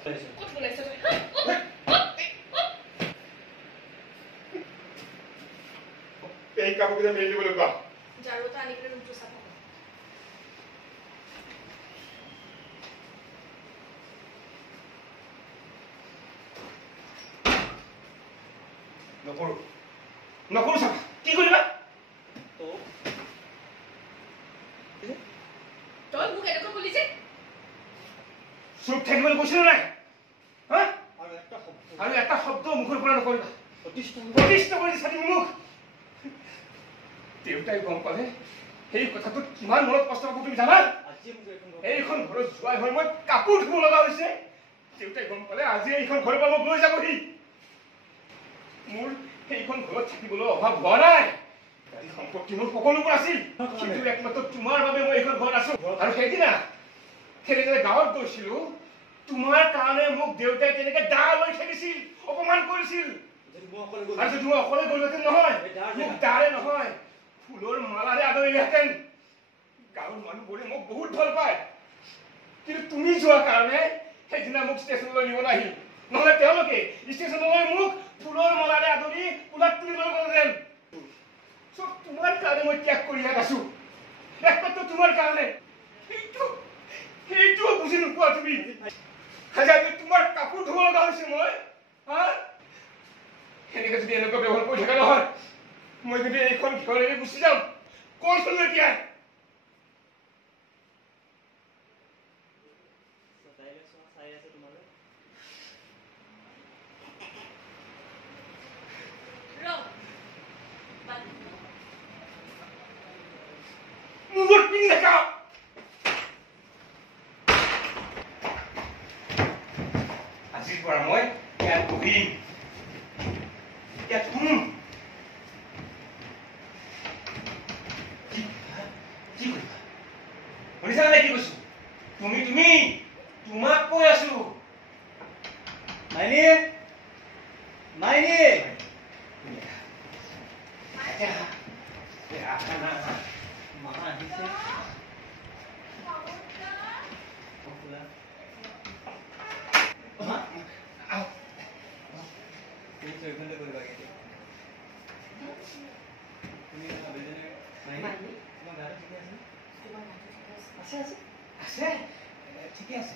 ক'ত ওলাইছ তই এই কাপোৰকেইটা মেলি দিবলৈ কোৱা ঝাৰু এটা আনি কিনে ৰুমটো চাফা কৰ নকৰো চাবা কি কৰিবা তই মোক এনেকৈ ক'লি যে চুপ থাকিবলৈ কৈছিলো নাই হা আৰু এটা শব্দ মুখৰ পৰা নকৰিবা প্ৰতিষ্ঠ কৰি দিছা তুমি মোক দেউতাই গম পালে সেই কথাটোত কিমান মনত কষ্ট পাব তুমি জানা এইখন ঘৰত যোৱাই হৈ মই কাপোৰ ধুব লগা হৈছে দেউতাই গম পালে আজি এইখন ঘৰৰ পৰা মোক লৈ যাবহি মোৰ সেইখন ঘৰত থাকিবলৈ অভাৱ হোৱা নাই সম্পত্তি মোৰ সকলোবোৰ আছিল কিন্তু একমাত্ৰ তোমাৰ বাবে মই এইখন ঘৰত আছো আৰু সেইদিনা গাঁৱত গৈছিলো তোমাৰ কাৰণে মোক দেউতাই তেনেকে দা লৈ খেলিছিল অপমান কৰিছিল আৰু যদি মই অকলে গলোহেঁতেন নহয় মোক দাৰে নহয় ফুলৰ মালাৰে আদৰিলেহেঁতেন গাঁৱৰ মানুহবোৰে মোক বহুত ভাল পায় কিন্তু তুমি যোৱা কাৰণে সেইদিনা মোক ষ্টেচনলৈ নিব নাহিল নহলে তেওঁলোকে ষ্টেচনলৈ মোক ফুলৰ মালাৰে আদৰি কোলাত তুলি লৈ গ'লহেঁতেন চব তোমাৰ কাৰণে মই ত্যাগ কৰি ইয়াত আছো একমাত্ৰ তোমাৰ কাৰণে সেইটোও বুজি নোপোৱা তুমি আজি তোমাৰ কাপোৰ ধুব লগা হৈছে মই হা সেনেকে যদি এনেকুৱা ব্যৱহাৰ কৰি থকা নহয় মই যদি এইখন ঘৰ এৰি গুচি যাম কৈছো এতিয়া আজিৰ পৰা মই ইয়াত বহিম ইয়াত শুনো কি কৰিবা শুনিছা নে কি কৈছো তুমি তোমাক কৈ আছো মাইনী আছে ঠিকে আছে